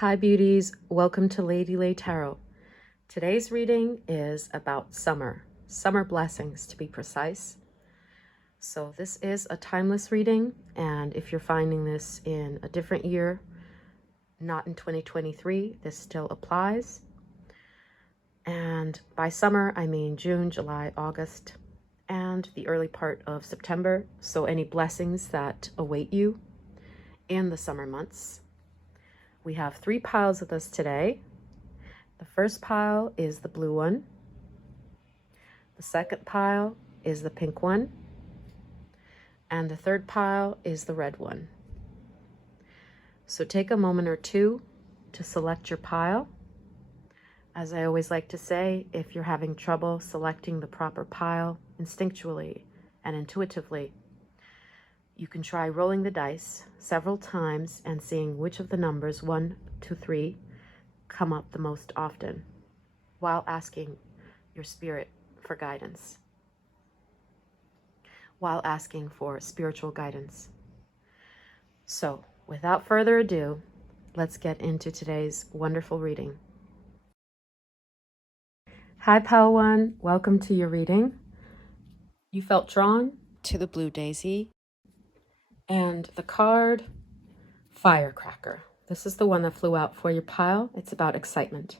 Hi beauties, welcome to Lady Lay Tarot. Today's reading is about summer blessings to be precise. So this is a timeless reading, and if you're finding this in a different year, not in 2023, this still applies. And by summer, I mean June, July, August, and the early part of September. So any blessings that await you in the summer months. We have 3 piles of this today. The first pile is the blue one. The second pile is the pink one. And the third pile is the red one. So take a moment or two to select your pile. As I always like to say, if you're having trouble selecting the proper pile instinctually and intuitively, you can try rolling the dice several times and seeing which of the numbers 1 to 3 come up the most often, while asking your spirit for guidance, while asking for spiritual guidance. So, without further ado, let's get into today's wonderful reading. Hi, Pile One. Welcome to your reading. You felt drawn to the blue daisy and the card Firecracker. This is the one that flew out for your pile. It's about excitement.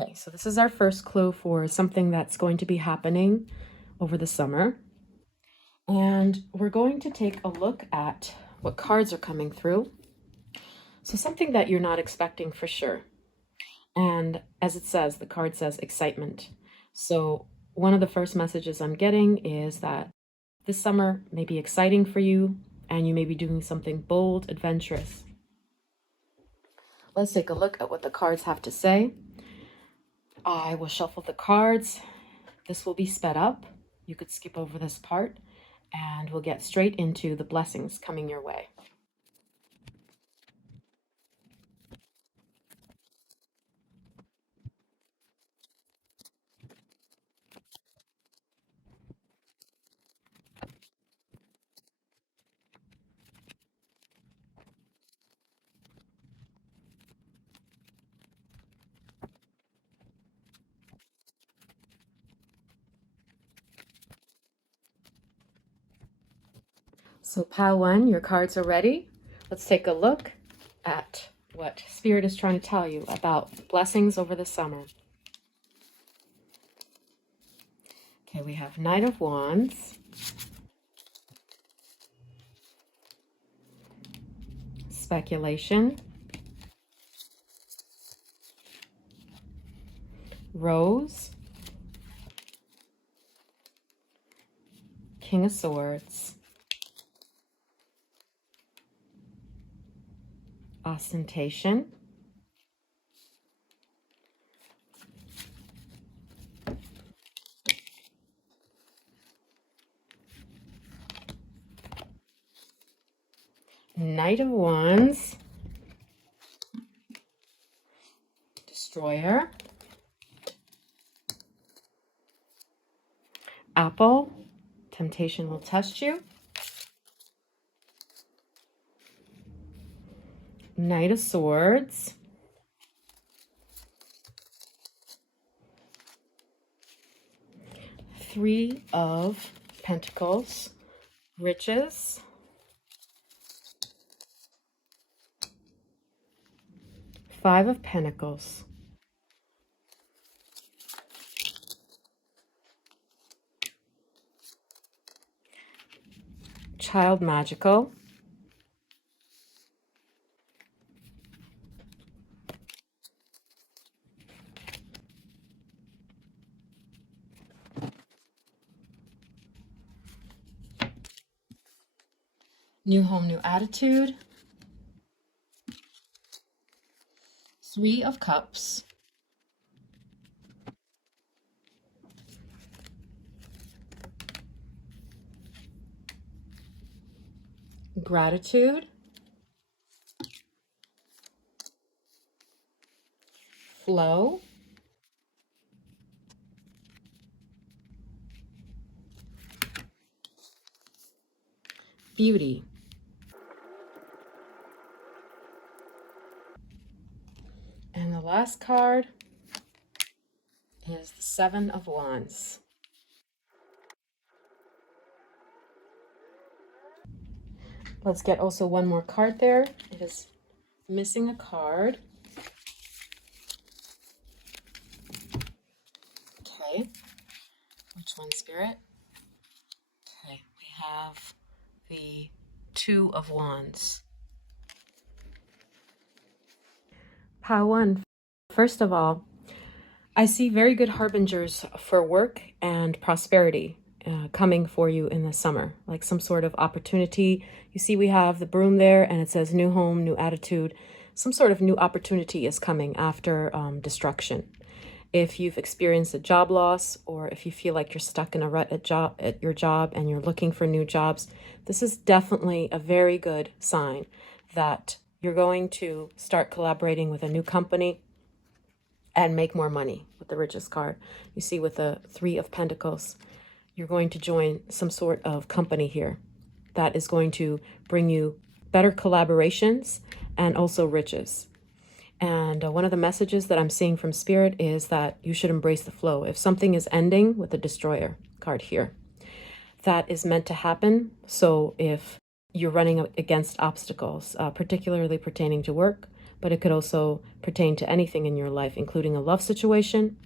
Okay, so this is our first clue for something that's going to be happening over the summer. And we're going to take a look at what cards are coming through. So something that you're not expecting for sure. And as it says, the card says excitement. So one of the first messages I'm getting is that this summer may be exciting for you and you may be doing something bold, adventurous. Let's take a look at what the cards have to say. I will shuffle the cards. This will be sped up. You could skip over this part and we'll get straight into the blessings coming your way. So pile 1, your cards are ready. Let's take a look at what Spirit is trying to tell you about blessings over the summer. Okay, we have Knight of Wands, Speculation, Rose, King of Swords, Ostentation, Knight of Wands, Destroyer, Apple, Temptation will test you, Knight of Swords, Three of Pentacles, Riches, Five of Pentacles, Child Magical, New Home, New Attitude, Three of Cups, Gratitude, Flow, Beauty. And the last card is the Seven of Wands. Let's get also one more card there. It is missing a card. Okay. Which one, Spirit? Okay, we have the Two of Wands. Pile 1. First of all, I see very good harbingers for work and prosperity coming for you in the summer, like some sort of opportunity. You see we have the broom there and it says new home, new attitude. Some sort of new opportunity is coming after destruction. If you've experienced a job loss, or if you feel like you're stuck in a rut at your job and you're looking for new jobs, this is definitely a very good sign that you're going to start collaborating with a new company and make more money with the richest card. You see with the Three of Pentacles, you're going to join some sort of company here that is going to bring you better collaborations and also riches. And one of the messages that I'm seeing from Spirit is that you should embrace the flow. If something is ending with the Destroyer card here, that is meant to happen. So if you're running against obstacles, particularly pertaining to work, but it could also pertain to anything in your life, including a love situation,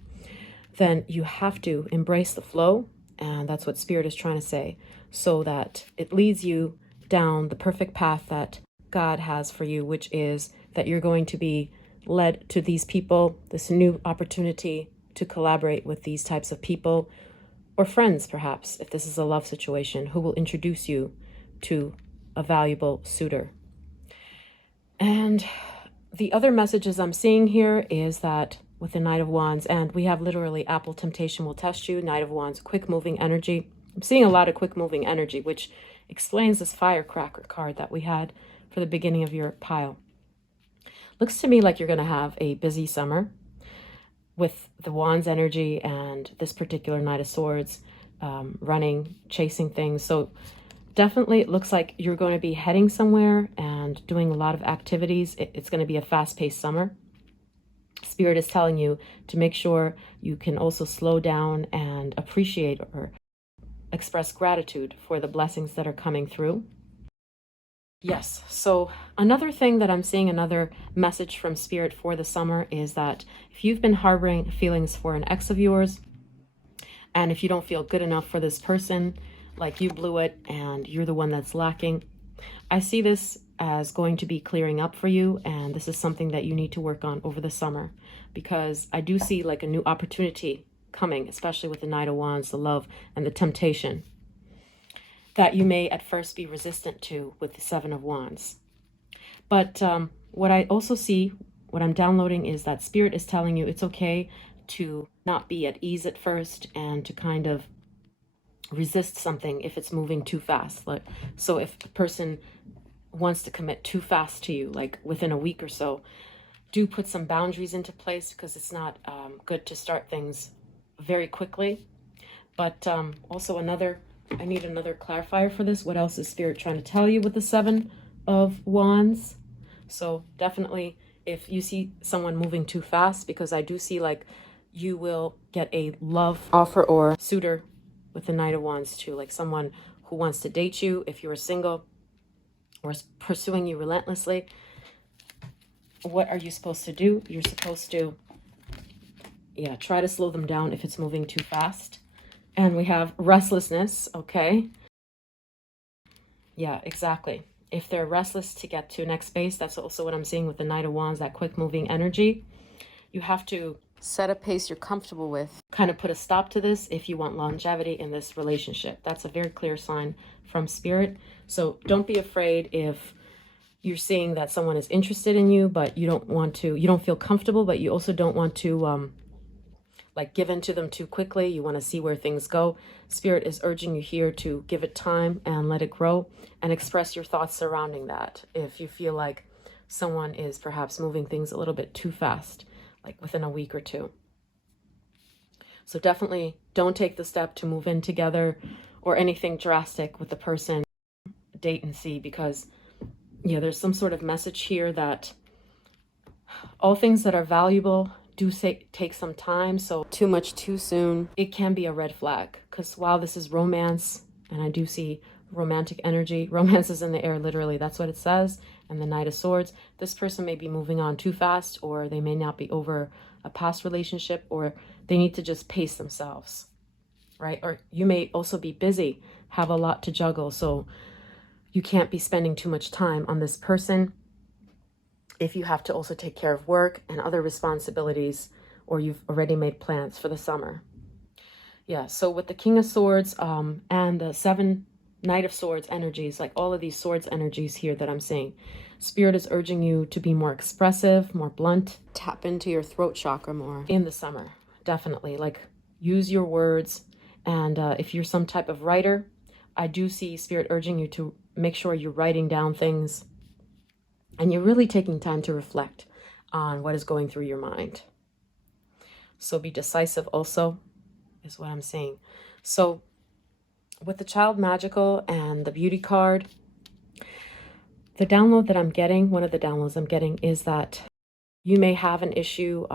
then you have to embrace the flow. And that's what Spirit is trying to say, so that it leads you down the perfect path that God has for you, which is that you're going to be led to these people, this new opportunity to collaborate with these types of people, or friends perhaps, if this is a love situation, who will introduce you to a valuable suitor. And the other messages I'm seeing here is that with the Knight of Wands, and we have literally Apple Temptation will test you, Knight of Wands, quick moving energy. I'm seeing a lot of quick moving energy, which explains this Firecracker card that we had for the beginning of your pile. Looks to me like you're going to have a busy summer with the Wands energy and this particular Knight of Swords, running, chasing things. So definitely it looks like you're going to be heading somewhere and doing a lot of activities. It's going to be a fast-paced summer. Spirit is telling you to make sure you can also slow down and appreciate or express gratitude for the blessings that are coming through. Yes, so another thing that I'm seeing, another message from Spirit for the summer, is that if you've been harboring feelings for an ex of yours, and if you don't feel good enough for this person, like you blew it and you're the one that's lacking, I see this as going to be clearing up for you, and this is something that you need to work on over the summer, because I do see like a new opportunity coming, especially with the Knight of Wands, the love and the temptation that you may at first be resistant to with the Seven of Wands. But what I also see, what I'm downloading, is that Spirit is telling you it's okay to not be at ease at first and to kind of resist something if it's moving too fast. Like, so if a person wants to commit too fast to you, like within a week or so, do put some boundaries into place, because it's not good to start things very quickly. But also I need another clarifier for this. What else is Spirit trying to tell you with the Seven of Wands? So definitely if you see someone moving too fast, because I do see like you will get a love offer or suitor with the Knight of Wands too, like someone who wants to date you if you're single, or is pursuing you relentlessly. What are you supposed to do? You're supposed to, try to slow them down if it's moving too fast. And we have restlessness, okay? Yeah, exactly. If they're restless to get to next base, that's also what I'm seeing with the Knight of Wands, that quick moving energy. You have to set a pace you're comfortable with. Kind of put a stop to this if you want longevity in this relationship. That's a very clear sign from Spirit. So don't be afraid if you're seeing that someone is interested in you, but you don't feel comfortable, but you also don't want to like give in to them too quickly. You want to see where things go. Spirit is urging you here to give it time and let it grow, and express your thoughts surrounding that. If you feel like someone is perhaps moving things a little bit too fast, like within a week or two. So definitely don't take the step to move in together or anything drastic with the person. Date and see, because there's some sort of message here that All things that are valuable do take some time, so too much too soon, it can be a red flag. Because while this is romance, and I do see romantic energy, romance is in the air, literally, that's what it says, and the Knight of Swords, this person may be moving on too fast, or they may not be over a past relationship, or they need to just pace themselves, right? Or you may also be busy, have a lot to juggle, so you can't be spending too much time on this person if you have to also take care of work and other responsibilities, or you've already made plans for the summer. Yeah, so with the King of Swords and the 7 Knight of Swords energies, like all of these swords energies here that I'm seeing, Spirit is urging you to be more expressive, more blunt, tap into your throat chakra more in the summer. Definitely, like, use your words. And if you're some type of writer, I do see Spirit urging you to make sure you're writing down things and you're really taking time to reflect on what is going through your mind. So be decisive also, is what I'm saying. So with the Child Magical and the Beauty card, the download that I'm getting, one of the downloads I'm getting, is that you may have an issue,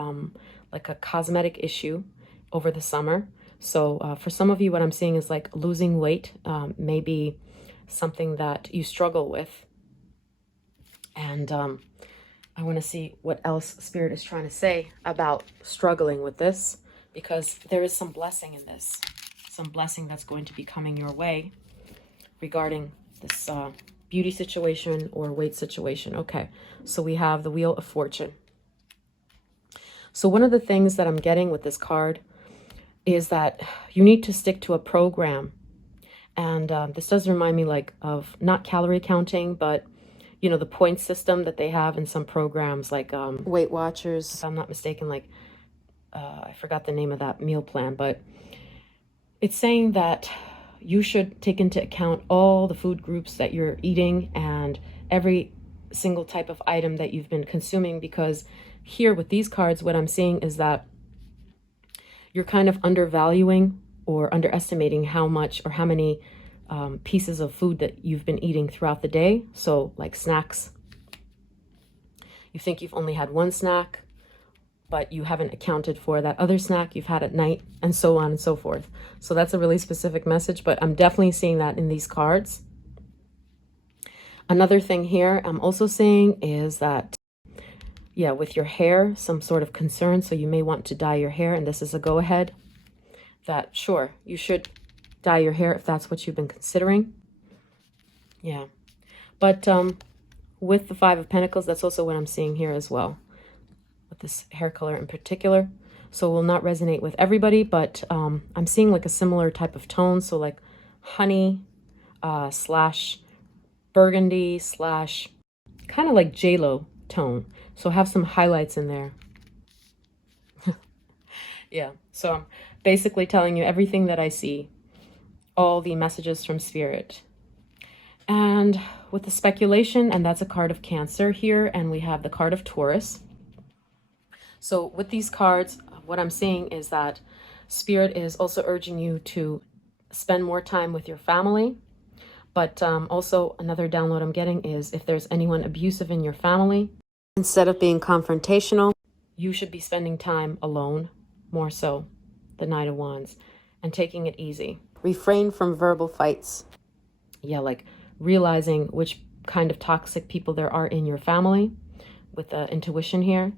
like a cosmetic issue over the summer. So for some of you, what I'm seeing is like losing weight, maybe something that you struggle with. And I want to see what else Spirit is trying to say about struggling with this, because there is some blessing in this, some blessing that's going to be coming your way regarding this beauty situation or weight situation. Okay, so we have the Wheel of Fortune. So one of the things that I'm getting with this card is that you need to stick to a program. And this does remind me like of not calorie counting, but you know, the point system that they have in some programs like Weight Watchers, if I'm not mistaken, like I forgot the name of that meal plan, but it's saying that you should take into account all the food groups that you're eating and every single type of item that you've been consuming, because here with these cards, what I'm seeing is that you're kind of undervaluing or underestimating how much or how many pieces of food that you've been eating throughout the day. So like snacks, you think you've only had one snack, but you haven't accounted for that other snack you've had at night, and so on and so forth. So that's a really specific message, but I'm definitely seeing that in these cards. Another thing here I'm also seeing is that, yeah, with your hair, some sort of concern. So you may want to dye your hair, and this is a go-ahead that, sure, you should dye your hair if that's what you've been considering. Yeah, but with the 5 of Pentacles, that's also what I'm seeing here as well, with this hair color in particular. So it will not resonate with everybody, but I'm seeing like a similar type of tone. So like honey slash burgundy slash kind of like J-Lo tone. So have some highlights in there. Yeah, so I'm basically telling you everything that I see, all the messages from Spirit. And with the speculation, and that's a card of Cancer here, and we have the card of Taurus. So with these cards, what I'm seeing is that Spirit is also urging you to spend more time with your family. But also another download I'm getting is if there's anyone abusive in your family, instead of being confrontational, you should be spending time alone, more so, the Knight of Wands, and taking it easy. Refrain from verbal fights. Yeah, like realizing which kind of toxic people there are in your family with the intuition here,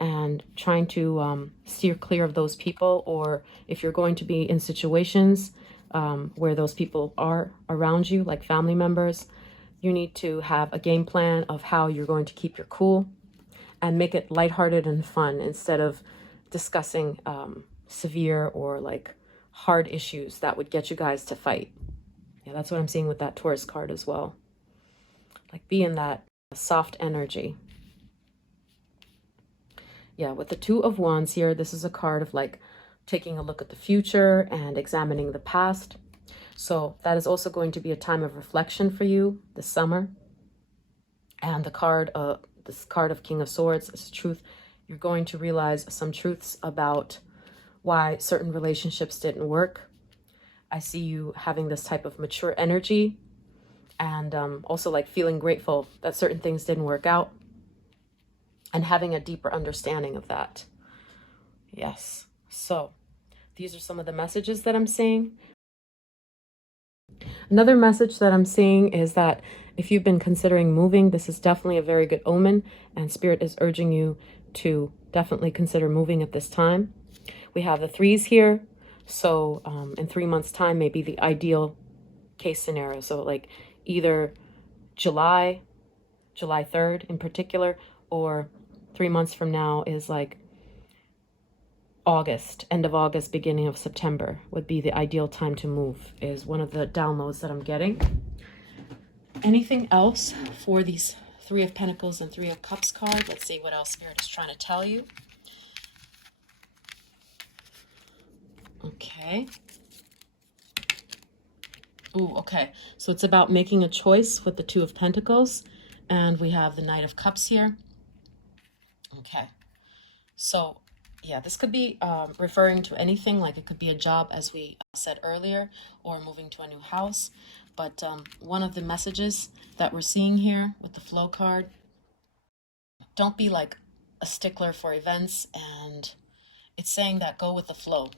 and trying to steer clear of those people. Or if you're going to be in situations where those people are around you, like family members, you need to have a game plan of how you're going to keep your cool and make it lighthearted and fun instead of discussing severe or like hard issues that would get you guys to fight. Yeah, that's what I'm seeing with that Taurus card as well. Like be in that soft energy. Yeah, with the 2 of Wands here, this is a card of like taking a look at the future and examining the past. So that is also going to be a time of reflection for you this summer. And the card, this card of King of Swords is truth. You're going to realize some truths about why certain relationships didn't work. I see you having this type of mature energy, and also like feeling grateful that certain things didn't work out. and having a deeper understanding of that. Yes. So these are some of the messages that I'm seeing. Another message that I'm seeing is that if you've been considering moving, this is definitely a very good omen, and Spirit is urging you to definitely consider moving at this time. We have the threes here, so in 3 months' time may be the ideal case scenario. So like either July 3rd in particular, or 3 months from now is like August, end of August, beginning of September would be the ideal time to move, is one of the downloads that I'm getting. Anything else for these Three of Pentacles and Three of Cups card? Let's see what else Spirit is trying to tell you. Okay. Ooh, okay. So it's about making a choice with the Two of Pentacles, and we have the Knight of Cups here. Okay. So yeah, this could be referring to anything, like it could be a job, as we said earlier, or moving to a new house. But one of the messages that we're seeing here with the flow card, don't be like a stickler for events, and it's saying that go with the flow.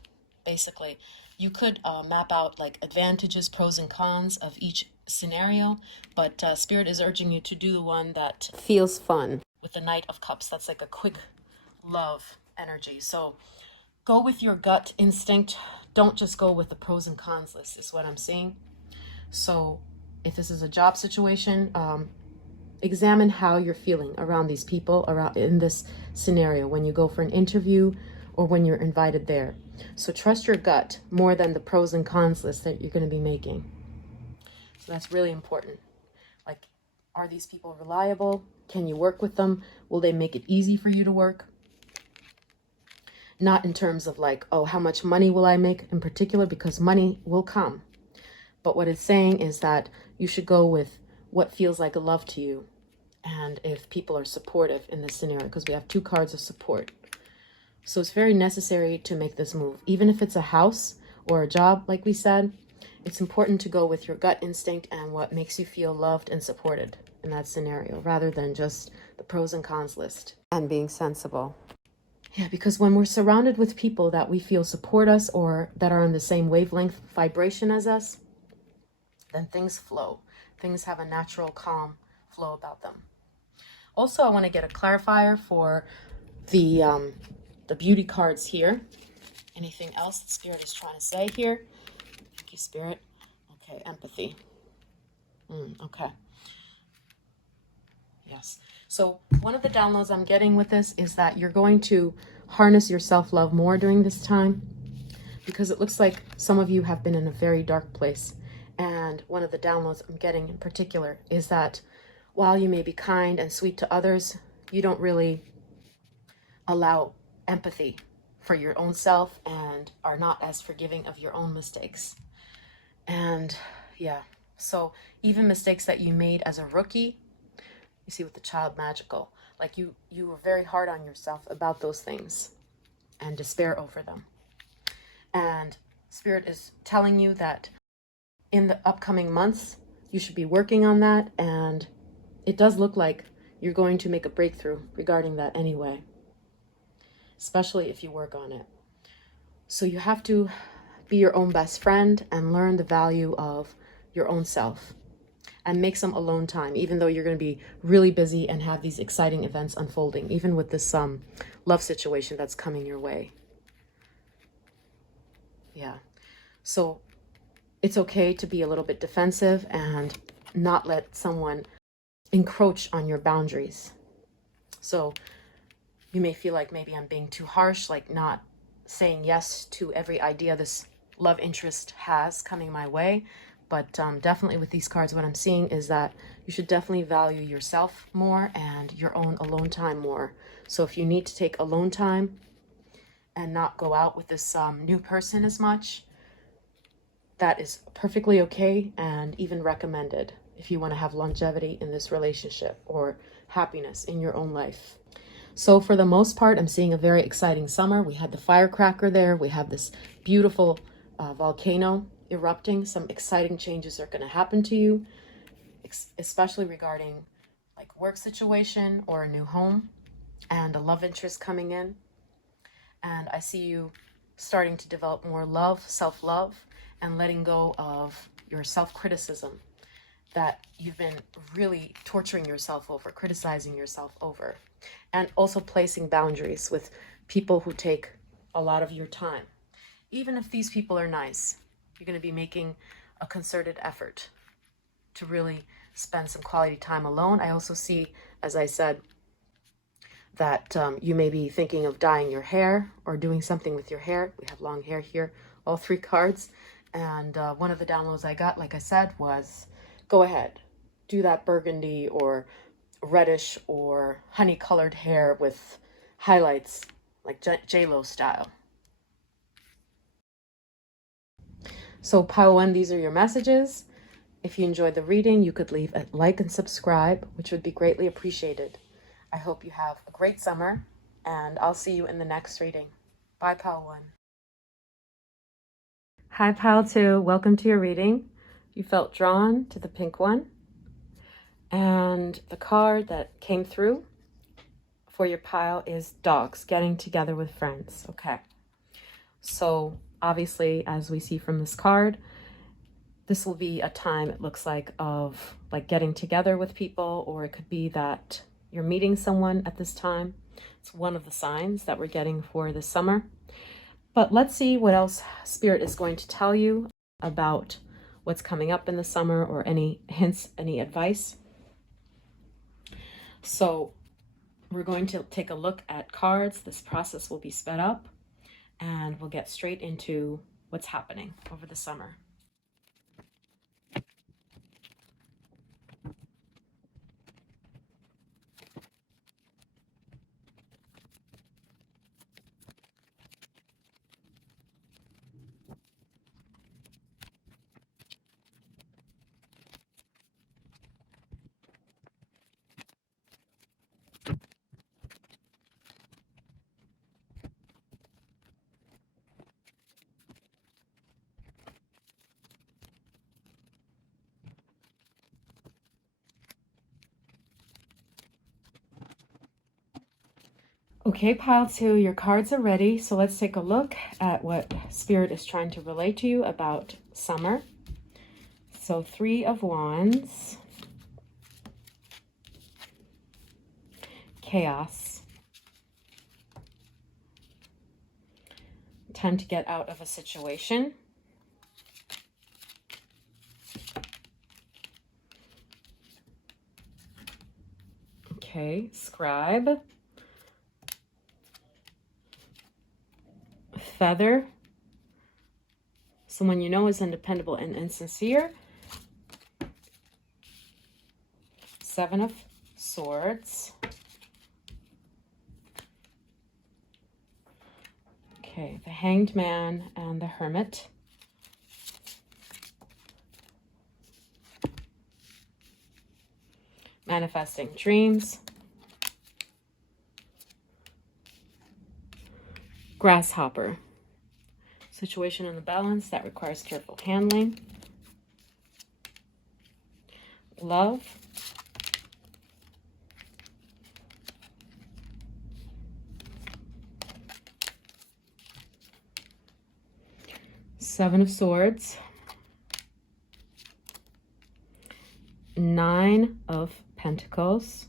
Basically, you could map out like advantages, pros and cons of each scenario, but Spirit is urging you to do the one that feels fun. With the Knight of Cups, that's like a quick love energy. So go with your gut instinct. Don't just go with the pros and cons list, is what I'm seeing. So if this is a job situation, examine how you're feeling around these people, around in this scenario, when you go for an interview or when you're invited there. So trust your gut more than the pros and cons list that you're going to be making. So that's really important. Like, are these people reliable? Can you work with them? Will they make it easy for you to work? Not in terms of like, oh, how much money will I make in particular, because money will come. But what it's saying is that you should go with what feels like a love to you, and if people are supportive in this scenario, because we have two cards of support. So it's very necessary to make this move. Even if it's a house or a job, like we said, it's important to go with your gut instinct and what makes you feel loved and supported in that scenario, rather than just the pros and cons list, and being sensible. Yeah, because when we're surrounded with people that we feel support us or that are on the same wavelength vibration as us, then things flow. Things have a natural, calm flow about them. Also, I want to get a clarifier for the beauty cards here. Anything else that Spirit is trying to say here? Thank you, Spirit. Okay, empathy. Okay. Yes. So one of the downloads I'm getting with this is that you're going to harness your self-love more during this time, because it looks like some of you have been in a very dark place. And one of the downloads I'm getting in particular is that while you may be kind and sweet to others, you don't really allow empathy for your own self and are not as forgiving of your own mistakes. And yeah, so even mistakes that you made as a rookie, you see with the Child Magical, like you were very hard on yourself about those things and despair over them. And Spirit is telling you that in the upcoming months, you should be working on that. And it does look like you're going to make a breakthrough regarding that anyway, especially if you work on it. So you have to be your own best friend and learn the value of your own self, and make some alone time, even though you're going to be really busy and have these exciting events unfolding, even with this love situation that's coming your way. Yeah. So it's okay to be a little bit defensive and not let someone encroach on your boundaries. So you may feel like maybe I'm being too harsh, like not saying yes to every idea this love interest has coming my way. But definitely with these cards, what I'm seeing is that you should definitely value yourself more and your own alone time more. So if you need to take alone time and not go out with this new person as much, that is perfectly okay and even recommended if you want to have longevity in this relationship or happiness in your own life. So for the most part, I'm seeing a very exciting summer. We had the firecracker there. We have this beautiful volcano erupting. Some exciting changes are going to happen to you, especially regarding like work situation or a new home. and a love interest coming in. And I see you starting to develop more love, self-love, and letting go of your self-criticism that you've been really torturing yourself over, criticizing yourself over, and also placing boundaries with people who take a lot of your time. Even if these people are nice, you're going to be making a concerted effort to really spend some quality time alone. I also see, as I said, that you may be thinking of dyeing your hair or doing something with your hair. We have long hair here, all 3 cards. And one of the downloads I got, like I said, was go ahead, do that burgundy or reddish or honey colored hair with highlights like J-Lo style. So pile 1, these are your messages. If you enjoyed the reading, you could leave a like and subscribe, which would be greatly appreciated. I hope you have a great summer, and I'll see you in the next reading. Bye, pile 1. Hi, pile 2. Welcome to your reading. You felt drawn to the pink one. And the card that came through for your pile is dogs, getting together with friends. Okay. So obviously, as we see from this card, this will be a time, it looks like, of like getting together with people, or it could be that you're meeting someone at this time. It's one of the signs that we're getting for this summer. But let's see what else Spirit is going to tell you about what's coming up in the summer, or any hints, any advice. So we're going to take a look at cards. This process will be sped up, and we'll get straight into what's happening over the summer. Okay, pile 2, your cards are ready. So let's take a look at what Spirit is trying to relate to you about summer. So 3 of Wands, chaos, time to get out of a situation, okay, scribe, feather, someone you know is independent and insincere, 7 of Swords, okay, the Hanged Man and the Hermit, manifesting dreams, Grasshopper, situation in the balance that requires careful handling, love, Seven of Swords, 9 of Pentacles,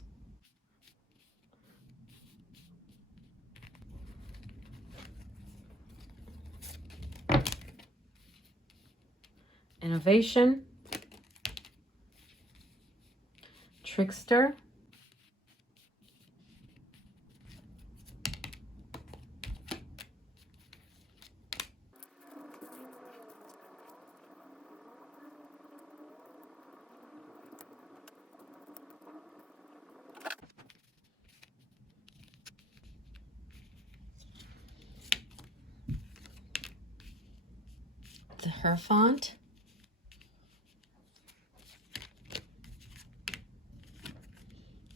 innovation, trickster, the Hierophant,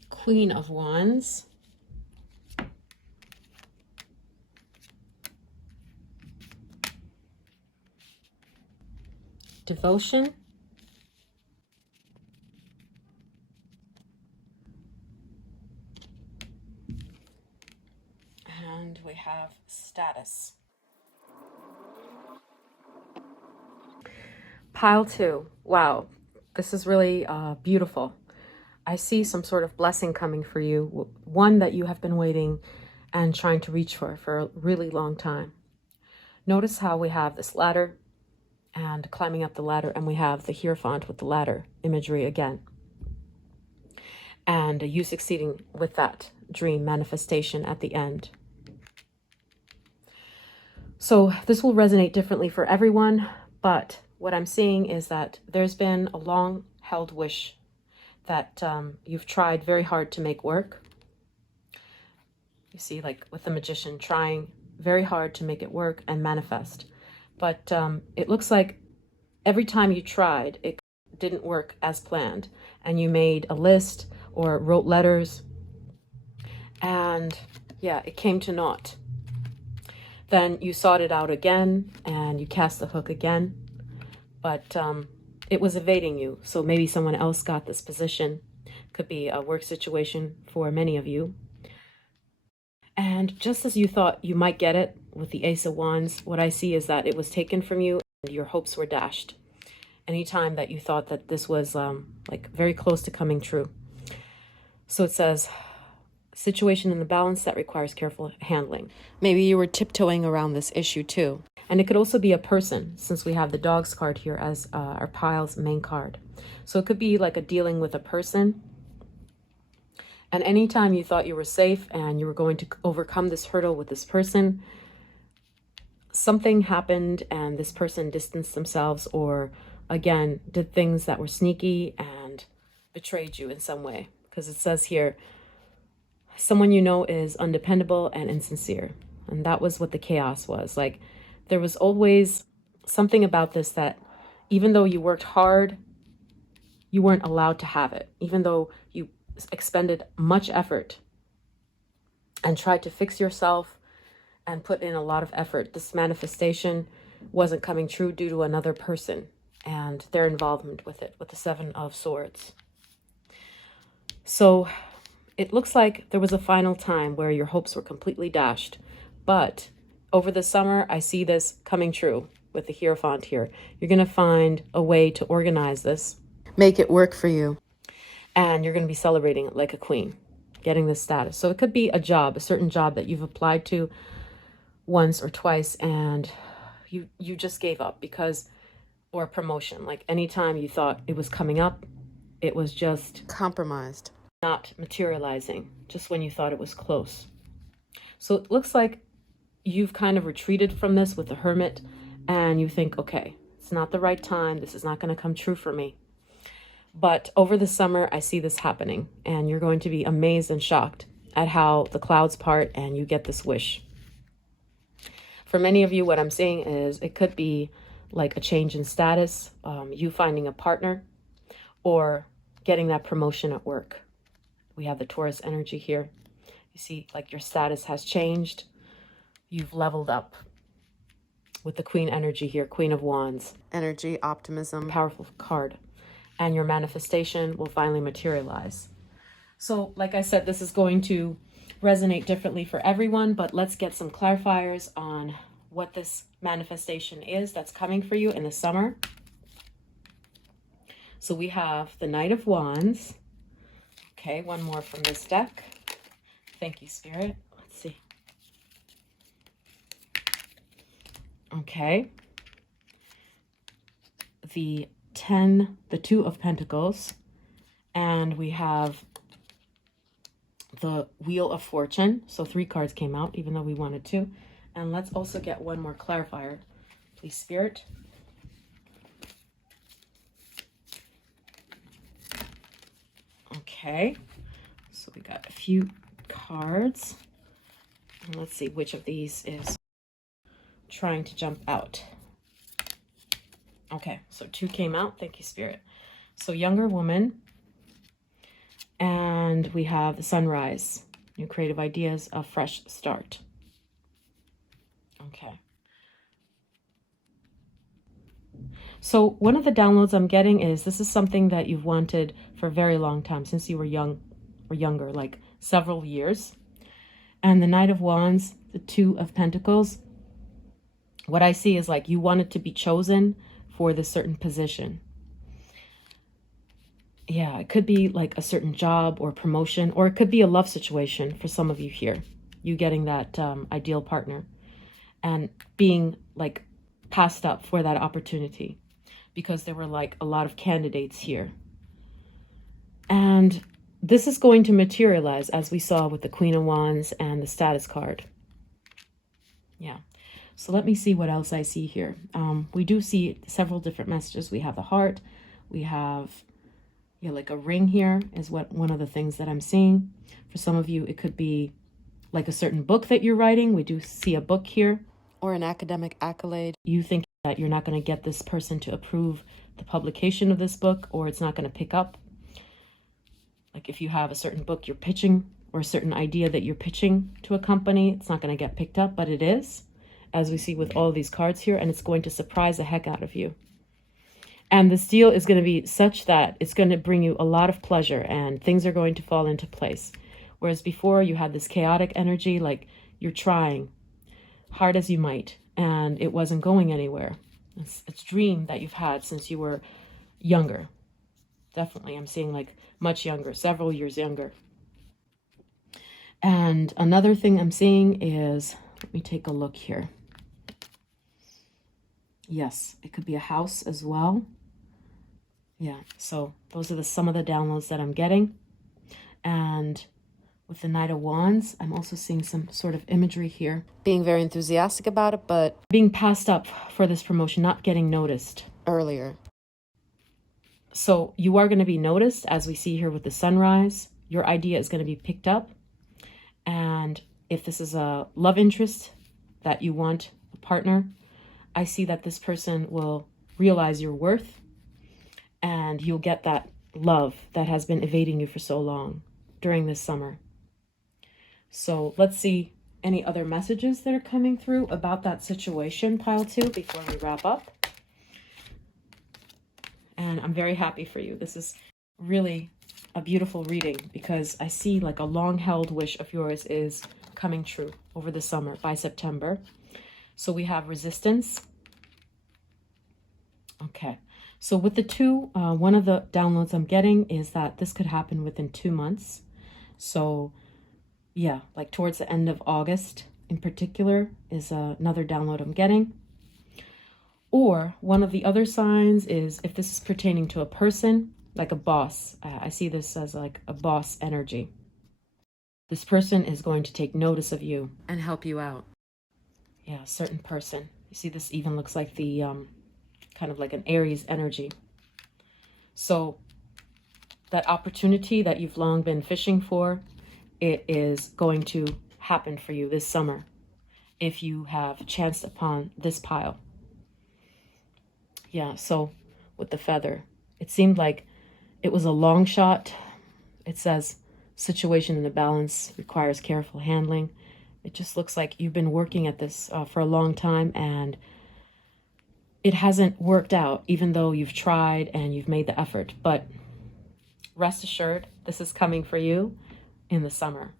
Queen of Wands, devotion, And we have status. Pile 2. Wow, this is really beautiful. I see some sort of blessing coming for you, one that you have been waiting and trying to reach for a really long time. Notice how we have this ladder and climbing up the ladder, and we have the Hierophant with the ladder imagery again. And you succeeding with that dream manifestation at the end. So this will resonate differently for everyone, but what I'm seeing is that there's been a long-held wish that you've tried very hard to make work. You see, like with the magician, trying very hard to make it work and manifest. But it looks like every time you tried, it didn't work as planned. And you made a list or wrote letters. And yeah, it came to naught. Then you sought it out again and you cast the hook again. But it was evading you. So maybe someone else got this position. Could be a work situation for many of you. And just as you thought you might get it with the Ace of Wands, what I see is that it was taken from you and your hopes were dashed. Anytime that you thought that this was like very close to coming true. So it says, situation in the balance that requires careful handling. Maybe you were tiptoeing around this issue too. And it could also be a person, since we have the Dogs card here as our pile's main card. So it could be like a dealing with a person. And anytime you thought you were safe and you were going to overcome this hurdle with this person, something happened and this person distanced themselves or, again, did things that were sneaky and betrayed you in some way. Because it says here, someone you know is undependable and insincere. And that was what the chaos was. Like, there was always something about this that even though you worked hard, you weren't allowed to have it. Even though you expended much effort and tried to fix yourself and put in a lot of effort, this manifestation wasn't coming true due to another person and their involvement with it, with the Seven of Swords. So it looks like there was a final time where your hopes were completely dashed. But over the summer, I see this coming true with the Hierophant here. You're going to find a way to organize this, make it work for you. And you're going to be celebrating it like a queen, getting this status. So it could be a job, a certain job that you've applied to once or twice and you just gave up because, or a promotion. Like anytime you thought it was coming up, it was just compromised, not materializing, just when you thought it was close. So it looks like you've kind of retreated from this with the Hermit and you think, okay, it's not the right time. This is not going to come true for me. But over the summer, I see this happening and you're going to be amazed and shocked at how the clouds part and you get this wish. For many of you, what I'm seeing is it could be like a change in status, you finding a partner or getting that promotion at work. We have the Taurus energy here. You see, like your status has changed. You've leveled up with the Queen energy here, Queen of Wands. Energy, optimism, powerful card. And your manifestation will finally materialize. So, like I said, this is going to resonate differently for everyone, but let's get some clarifiers on what this manifestation is that's coming for you in the summer. So we have the Knight of Wands. Okay, one more from this deck. Thank you, Spirit. Let's see. Okay. The Two of Pentacles, and we have the Wheel of Fortune. So 3 cards came out, even though we wanted to. And let's also get one more clarifier, please, Spirit. Okay, so we got a few cards. And let's see which of these is trying to jump out. Okay, so 2 came out. Thank you, Spirit. So younger woman. And we have the Sunrise. New creative ideas, a fresh start. Okay. So one of the downloads I'm getting is this is something that you've wanted for a very long time, since you were young or younger, like several years. And the Knight of Wands, the Two of Pentacles, what I see is like you wanted to be chosen for this certain position. Yeah, it could be like a certain job or promotion, or it could be a love situation for some of you here. You getting that ideal partner and being like passed up for that opportunity because there were like a lot of candidates here. And this is going to materialize, as we saw with the Queen of Wands and the Status card. Yeah. So let me see what else I see here. We do see several different messages. We have the heart. We have, yeah, like a ring here is what one of the things that I'm seeing. For some of you, it could be like a certain book that you're writing. We do see a book here. Or an academic accolade. You think that you're not going to get this person to approve the publication of this book, or it's not going to pick up. Like if you have a certain book you're pitching or a certain idea that you're pitching to a company, it's not going to get picked up, but it is, as we see with all these cards here, and it's going to surprise the heck out of you. And this deal is going to be such that it's going to bring you a lot of pleasure and things are going to fall into place. Whereas before you had this chaotic energy, like you're trying hard as you might, and it wasn't going anywhere. It's a dream that you've had since you were younger. Definitely, I'm seeing like much younger, several years younger. And another thing I'm seeing is, let me take a look here. Yes, it could be a house as well. Yeah, so those are some of the downloads that I'm getting. And with the Knight of Wands, I'm also seeing some sort of imagery here. Being very enthusiastic about it, but being passed up for this promotion, not getting noticed earlier. So you are going to be noticed, as we see here with the sunrise. Your idea is going to be picked up. And if this is a love interest that you want a partner, I see that this person will realize your worth and you'll get that love that has been evading you for so long during this summer. So let's see any other messages that are coming through about that situation, pile 2, before we wrap up. And I'm very happy for you. This is really a beautiful reading because I see like a long-held wish of yours is coming true over the summer by September. So we have resistance. Okay. So with the 2, one of the downloads I'm getting is that this could happen within 2 months. So yeah, like towards the end of August in particular is another download I'm getting. Or one of the other signs is if this is pertaining to a person, like a boss. I see this as like a boss energy. This person is going to take notice of you and help you out. Yeah, a certain person. You see this even looks like the kind of like an Aries energy. So that opportunity that you've long been fishing for, it is going to happen for you this summer if you have chanced upon this pile. Yeah, so with the feather, it seemed like it was a long shot. It says situation in the balance requires careful handling. It just looks like you've been working at this for a long time and it hasn't worked out, even though you've tried and you've made the effort. But rest assured, this is coming for you in the summer.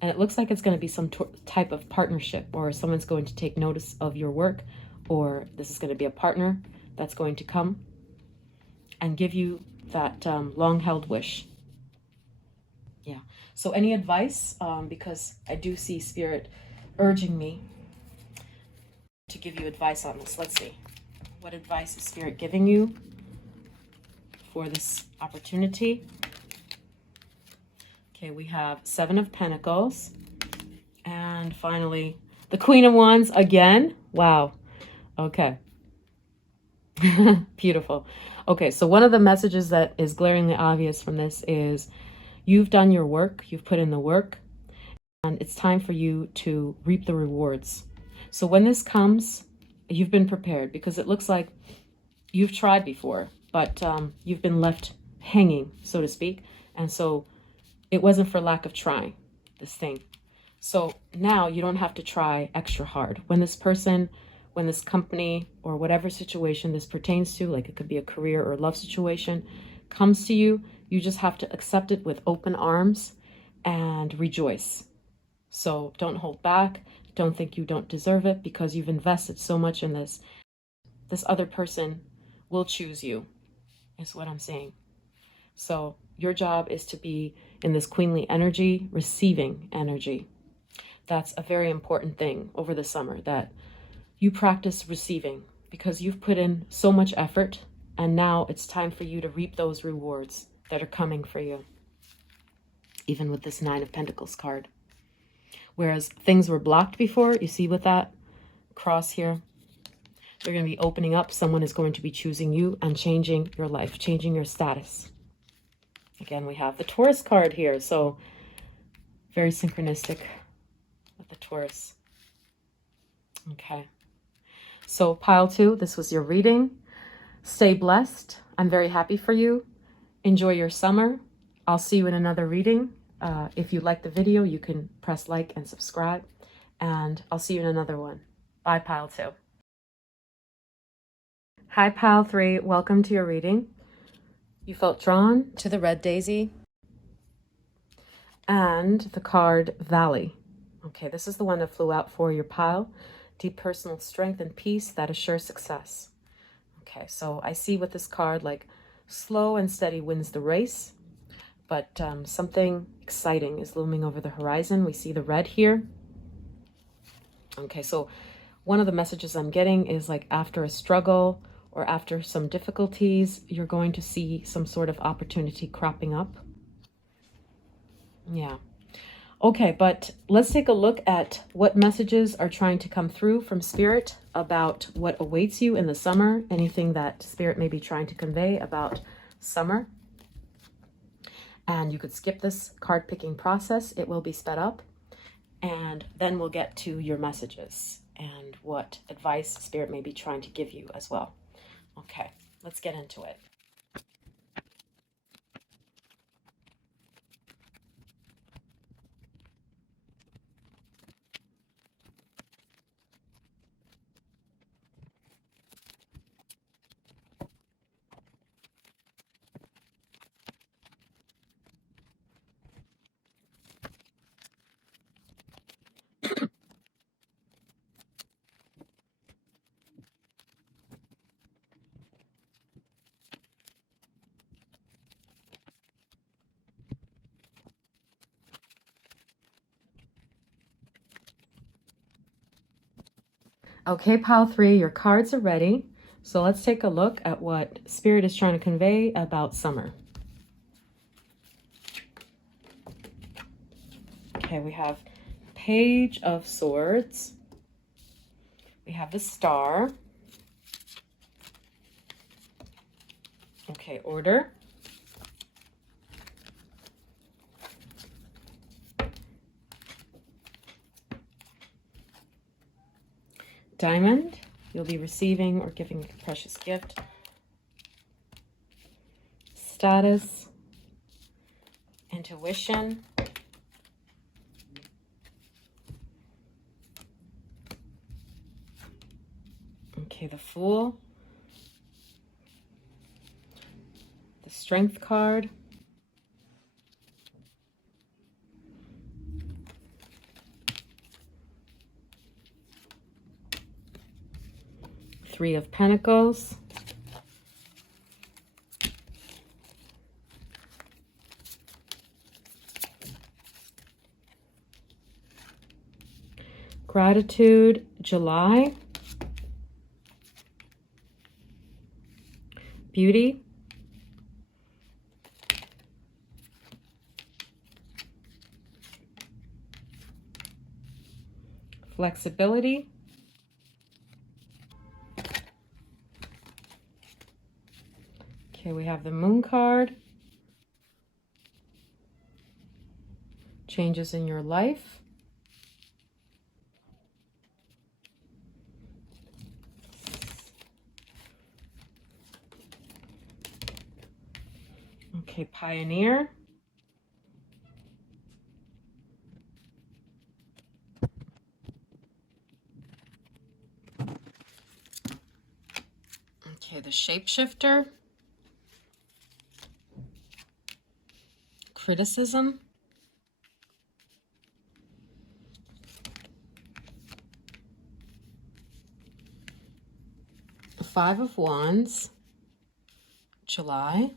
And it looks like it's going to be some type of partnership, or someone's going to take notice of your work, or this is going to be a partner that's going to come and give you that long-held wish. Yeah. So any advice? Because I do see Spirit urging me to give you advice on this. Let's see. What advice is Spirit giving you for this opportunity? Okay, we have 7 of Pentacles. And finally, the Queen of Wands again. Wow. Okay. Beautiful. Okay, so one of the messages that is glaringly obvious from this is you've done your work, you've put in the work, and it's time for you to reap the rewards. So when this comes, you've been prepared, because it looks like you've tried before, but you've been left hanging, so to speak. And so it wasn't for lack of trying, this thing. So now you don't have to try extra hard. When this person, when this company, or whatever situation this pertains to, like it could be a career or love situation, comes to you, you just have to accept it with open arms and rejoice. So don't hold back. Don't think you don't deserve it because you've invested so much in this. This other person will choose you, is what I'm saying. So your job is to be in this queenly energy, receiving energy. That's a very important thing over the summer, that you practice receiving because you've put in so much effort, and now it's time for you to reap those rewards that are coming for you. Even with this Nine of Pentacles card. Whereas things were blocked before, you see with that cross here, they're going to be opening up. Someone is going to be choosing you and changing your life, changing your status. Again, we have the Taurus card here, so very synchronistic with the Taurus. Okay. So pile 2, this was your reading. Stay blessed. I'm very happy for you. Enjoy your summer. I'll see you in another reading. If you like the video, you can press like and subscribe. And I'll see you in another one. Bye, pile 2. Hi, pile 3. Welcome to your reading. You felt drawn to the red daisy and the card Valley. Okay, this is the one that flew out for your pile. Deep personal strength and peace that assures success. Okay, so I see with this card, like, slow and steady wins the race, but something exciting is looming over the horizon. We see the red here. Okay, so one of the messages I'm getting is, like, after a struggle or after some difficulties, you're going to see some sort of opportunity cropping up. Yeah. Okay, but let's take a look at what messages are trying to come through from Spirit about what awaits you in the summer, anything that Spirit may be trying to convey about summer. And you could skip this card picking process. It will be sped up. And then we'll get to your messages and what advice Spirit may be trying to give you as well. Okay, let's get into it. Okay, pile 3, your cards are ready. So let's take a look at what Spirit is trying to convey about summer. Okay, we have Page of Swords. We have the Star. Okay, Order. Diamond. You'll be receiving or giving a precious gift. Status. Intuition. Okay, the Fool. The Strength card. Three of Pentacles. Gratitude, July. Beauty. Flexibility. Okay, we have the Moon card. Changes in your life. Okay, Pioneer. Okay, the Shapeshifter. Criticism. Five of Wands, July.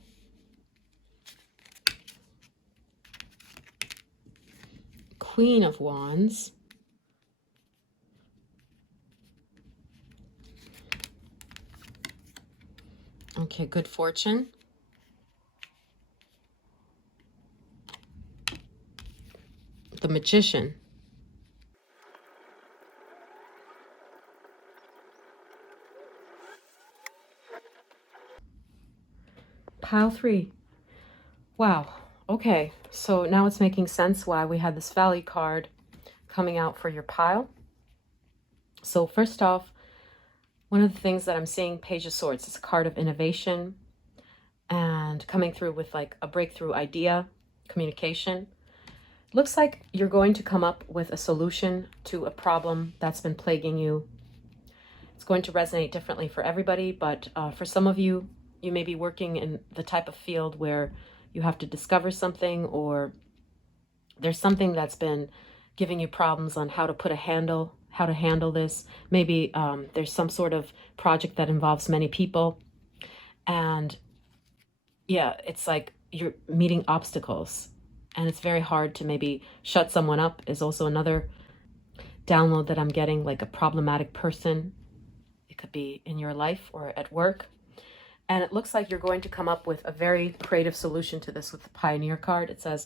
Queen of Wands. Okay, good fortune. The Magician. Pile 3. Wow. Okay, so now it's making sense why we had this Valley card coming out for your pile. So first off, one of the things that I'm seeing, Page of Swords, is a card of innovation and coming through with like a breakthrough idea, communication. Looks like you're going to come up with a solution to a problem that's been plaguing you. It's going to resonate differently for everybody, but for some of you, you may be working in the type of field where you have to discover something, or there's something that's been giving you problems on how to handle this. Maybe there's some sort of project that involves many people, and yeah, it's like you're meeting obstacles and it's very hard to maybe shut someone up. Is also another download that I'm getting, like a problematic person. It could be in your life or at work. And it looks like you're going to come up with a very creative solution to this with the Pioneer card. It says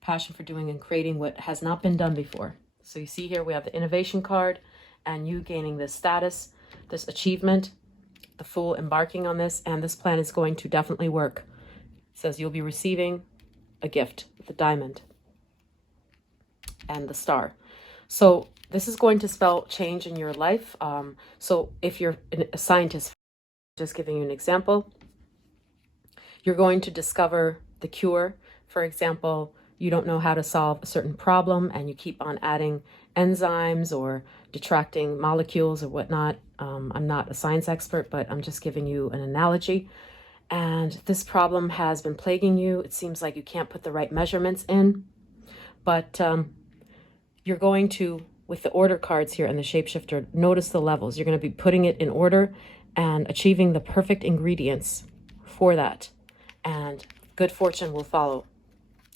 passion for doing and creating what has not been done before. So you see here we have the innovation card and you gaining this status, this achievement, the Fool embarking on this, and this plan is going to definitely work. It says you'll be receiving a gift, the diamond and the star. So this is going to spell change in your life. So if you're a scientist, just giving you an example, you're going to discover the cure. For example, you don't know how to solve a certain problem and you keep on adding enzymes or detracting molecules or whatnot. I'm not a science expert, but I'm just giving you an analogy. And this problem has been plaguing you. It seems like you can't put the right measurements in, but you're going to, with the order cards here and the shapeshifter, notice the levels. You're going to be putting it in order and achieving the perfect ingredients for that. And good fortune will follow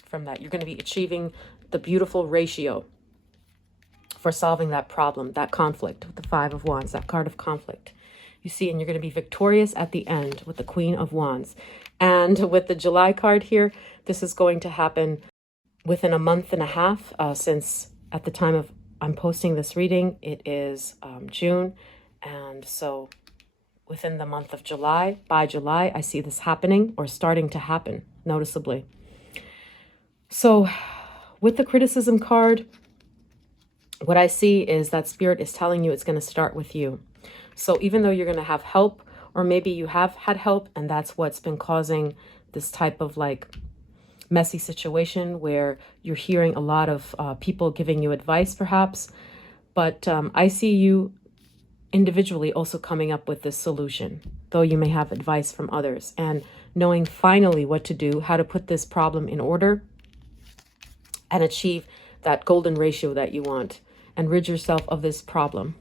from that. You're going to be achieving the beautiful ratio for solving that problem, that conflict with the Five of Wands, that card of conflict. You see, and you're going to be victorious at the end with the Queen of Wands. And with the July card here, this is going to happen within a month and a half, since at the time of I'm posting this reading, it is June. And so within the month of July, by July, I see this happening or starting to happen noticeably. So with the criticism card, what I see is that Spirit is telling you it's going to start with you. So even though you're going to have help, or maybe you have had help and that's what's been causing this type of like messy situation where you're hearing a lot of people giving you advice perhaps, but I see you individually also coming up with this solution, though you may have advice from others, and knowing finally what to do, how to put this problem in order and achieve that golden ratio that you want and rid yourself of this problem.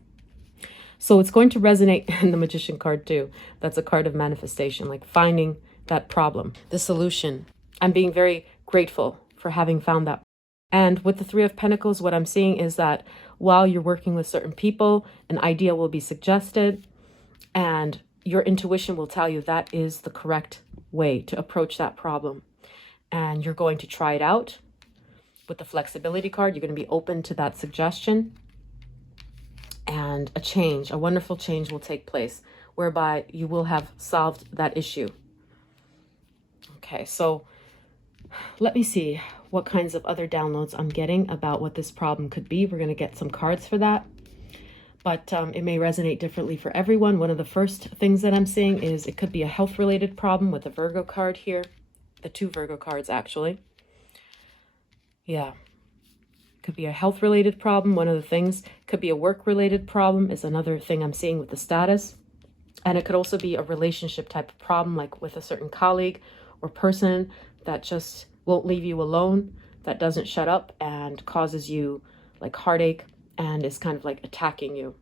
So it's going to resonate in the Magician card too. That's a card of manifestation, like finding that problem, the solution. I'm being very grateful for having found that. And with the Three of Pentacles, what I'm seeing is that while you're working with certain people, an idea will be suggested and your intuition will tell you that is the correct way to approach that problem. And you're going to try it out. With the flexibility card, you're going to be open to that suggestion. And a change, a wonderful change will take place whereby you will have solved that issue. Okay, so let me see what kinds of other downloads I'm getting about what this problem could be. We're going to get some cards for that, but it may resonate differently for everyone. One of the first things that I'm seeing is it could be a health-related problem with the Virgo card here. The two Virgo cards, actually. Yeah. Could be a health-related problem. One of the things could be a work-related problem is another thing I'm seeing with the status. And it could also be a relationship type of problem, like with a certain colleague or person that just won't leave you alone, that doesn't shut up and causes you like heartache and is kind of like attacking you.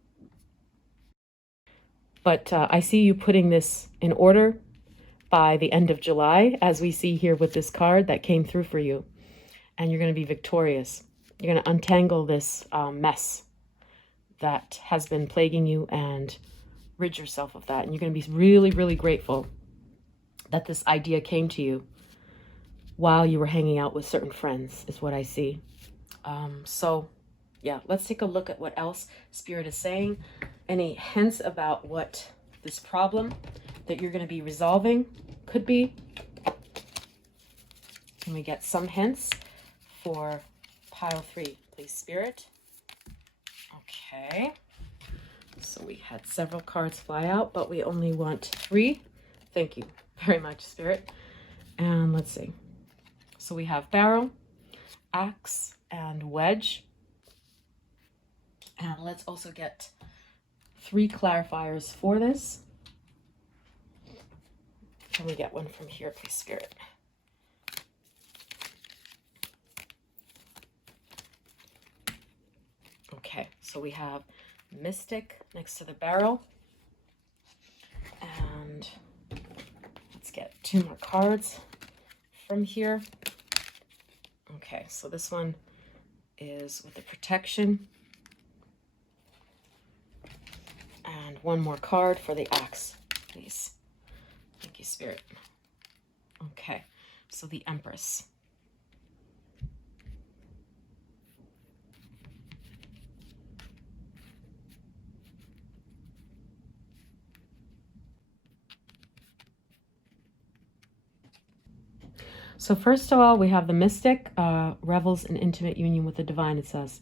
But I see you putting this in order by the end of July, as we see here with this card that came through for you. And you're going to be victorious. You're going to untangle this mess that has been plaguing you and rid yourself of that. And you're going to be really, really grateful that this idea came to you while you were hanging out with certain friends, is what I see. So yeah, let's take a look at what else Spirit is saying. Any hints about what this problem that you're going to be resolving could be? Can we get some hints for pile 3, please, Spirit? Okay. So we had several cards fly out, but we only want 3. Thank you very much, Spirit. And let's see. So we have barrel, axe, and wedge. And let's also get 3 clarifiers for this. Can we get one from here, please, Spirit? Okay, so we have Mystic next to the barrel. And let's get 2 more cards from here. Okay, so this one is with the protection. And 1 more card for the axe, please. Thank you, Spirit. Okay, so the Empress. So first of all, we have the Mystic, revels in intimate union with the divine, it says.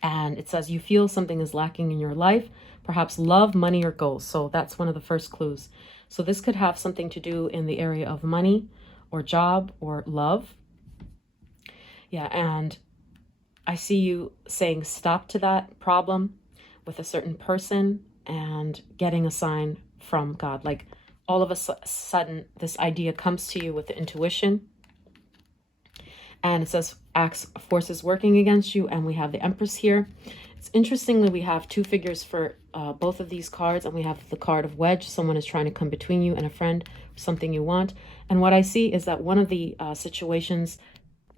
And it says you feel something is lacking in your life, perhaps love, money, or goals. So that's one of the first clues. So this could have something to do in the area of money or job or love. Yeah, and I see you saying stop to that problem with a certain person and getting a sign from God. Like all of a sudden, this idea comes to you with the intuition. And it says acts forces working against you, and we have the Empress here. It's interestingly, we have 2 figures for both of these cards, and we have the card of wedge. Someone is trying to come between you and a friend, something you want. And what I see is that one of the situations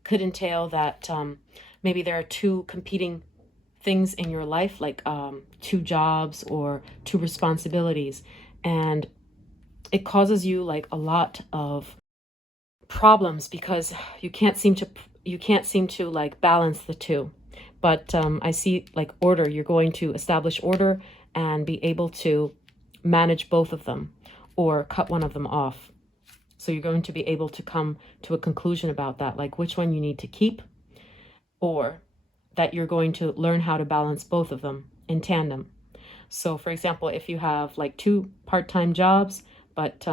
could entail that maybe there are 2 competing things in your life, like 2 jobs or 2 responsibilities, and it causes you like a lot of problems because you can't seem to like balance the 2. But I see like order. You're going to establish order and be able to manage both of them or cut one of them off. So you're going to be able to come to a conclusion about that, like which one you need to keep, or that you're going to learn how to balance both of them in tandem. So for example, if you have like 2 part-time jobs, but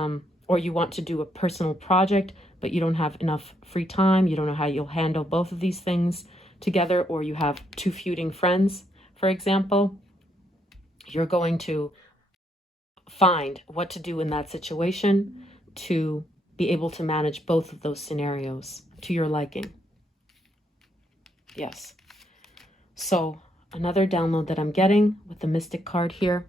or you want to do a personal project, but you don't have enough free time, you don't know how you'll handle both of these things together, or you have 2 feuding friends, for example, you're going to find what to do in that situation to be able to manage both of those scenarios to your liking. Yes. So another download that I'm getting with the Mystic card here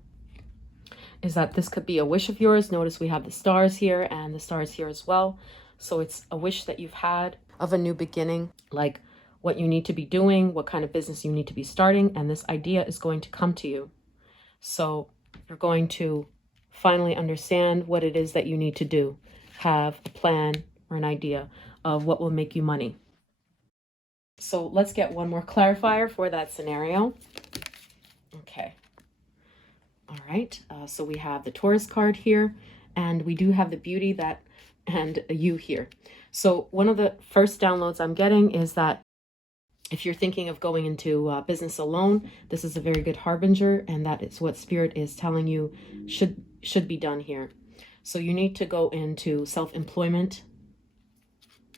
is that this could be a wish of yours. Notice we have the stars here and the stars here as well. So it's a wish that you've had of a new beginning, like what you need to be doing, what kind of business you need to be starting, and this idea is going to come to you. So you're going to finally understand what it is that you need to do, have a plan or an idea of what will make you money. So let's get 1 more clarifier for that scenario. Okay. All right. So we have the Taurus card here, and we do have the Beauty and you here. So one of the first downloads I'm getting is that if you're thinking of going into business alone, this is a very good harbinger, and that is what Spirit is telling you should be done here. So you need to go into self-employment.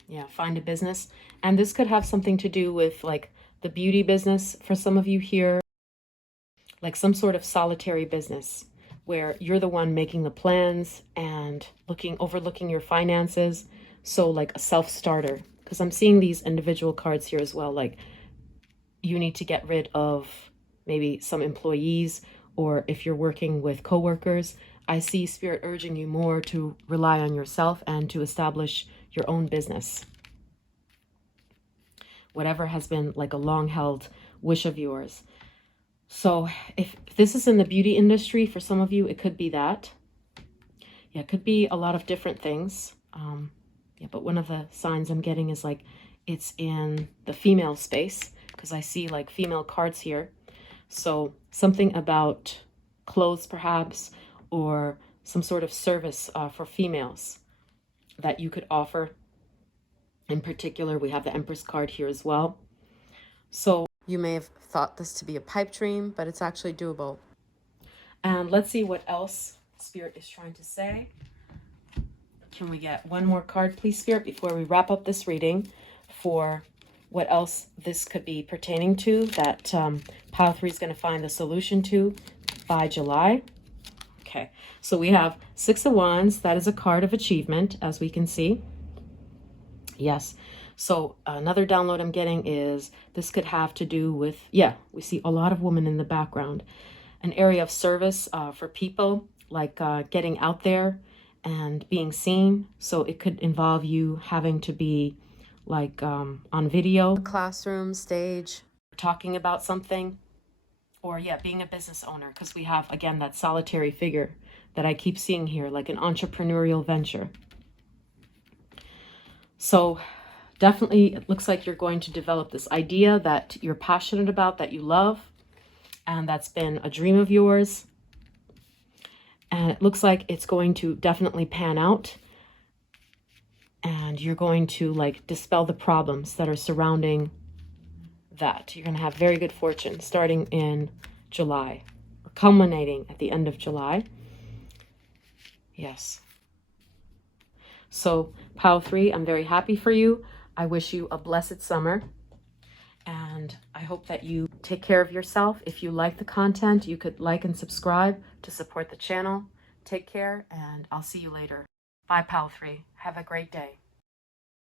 Yeah, find a business. And this could have something to do with like the beauty business for some of you here, like some sort of solitary business where you're the one making the plans and overlooking your finances. So like a self-starter, because I'm seeing these individual cards here as well. Like you need to get rid of maybe some employees, or if you're working with coworkers, I see Spirit urging you more to rely on yourself and to establish your own business. Whatever has been like a long-held wish of yours. So if this is in the beauty industry, for some of you, it could be that. Yeah, it could be a lot of different things. Yeah, but one of the signs I'm getting is like it's in the female space, because I see like female cards here. So something about clothes perhaps, or some sort of service for females that you could offer. In particular, we have the Empress card here as well. So you may have thought this to be a pipe dream, but it's actually doable. And let's see what else Spirit is trying to say. Can we get one more card, please, Spirit, before we wrap up this reading for what else this could be pertaining to that Pile 3 is going to find the solution to by July? Okay, so we have Six of Wands. That is a card of achievement, as we can see. Yes. So another download I'm getting is this could have to do with, yeah, we see a lot of women in the background. An area of service for people, like getting out there and being seen. So it could involve you having to be like on video, classroom, stage, talking about something, or yeah, being a business owner, because we have, again, that solitary figure that I keep seeing here, like an entrepreneurial venture. So definitely it looks like you're going to develop this idea that you're passionate about, that you love, and that's been a dream of yours. And it looks like it's going to definitely pan out. And you're going to like dispel the problems that are surrounding that. You're going to have very good fortune starting in July, or culminating at the end of July. Yes. So Pile 3, I'm very happy for you. I wish you a blessed summer. And I hope that you take care of yourself. If you like the content, you could like and subscribe to support the channel. Take care, and I'll see you later. Bye, Pile 3. Have a great day.